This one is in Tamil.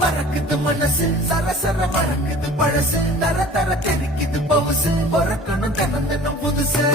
பறக்குது மனசு சரசர மறக்குது பழசு தர தர தெரிக்குது பவுசு பொறக்கணும் தினம் தினம் புதுசு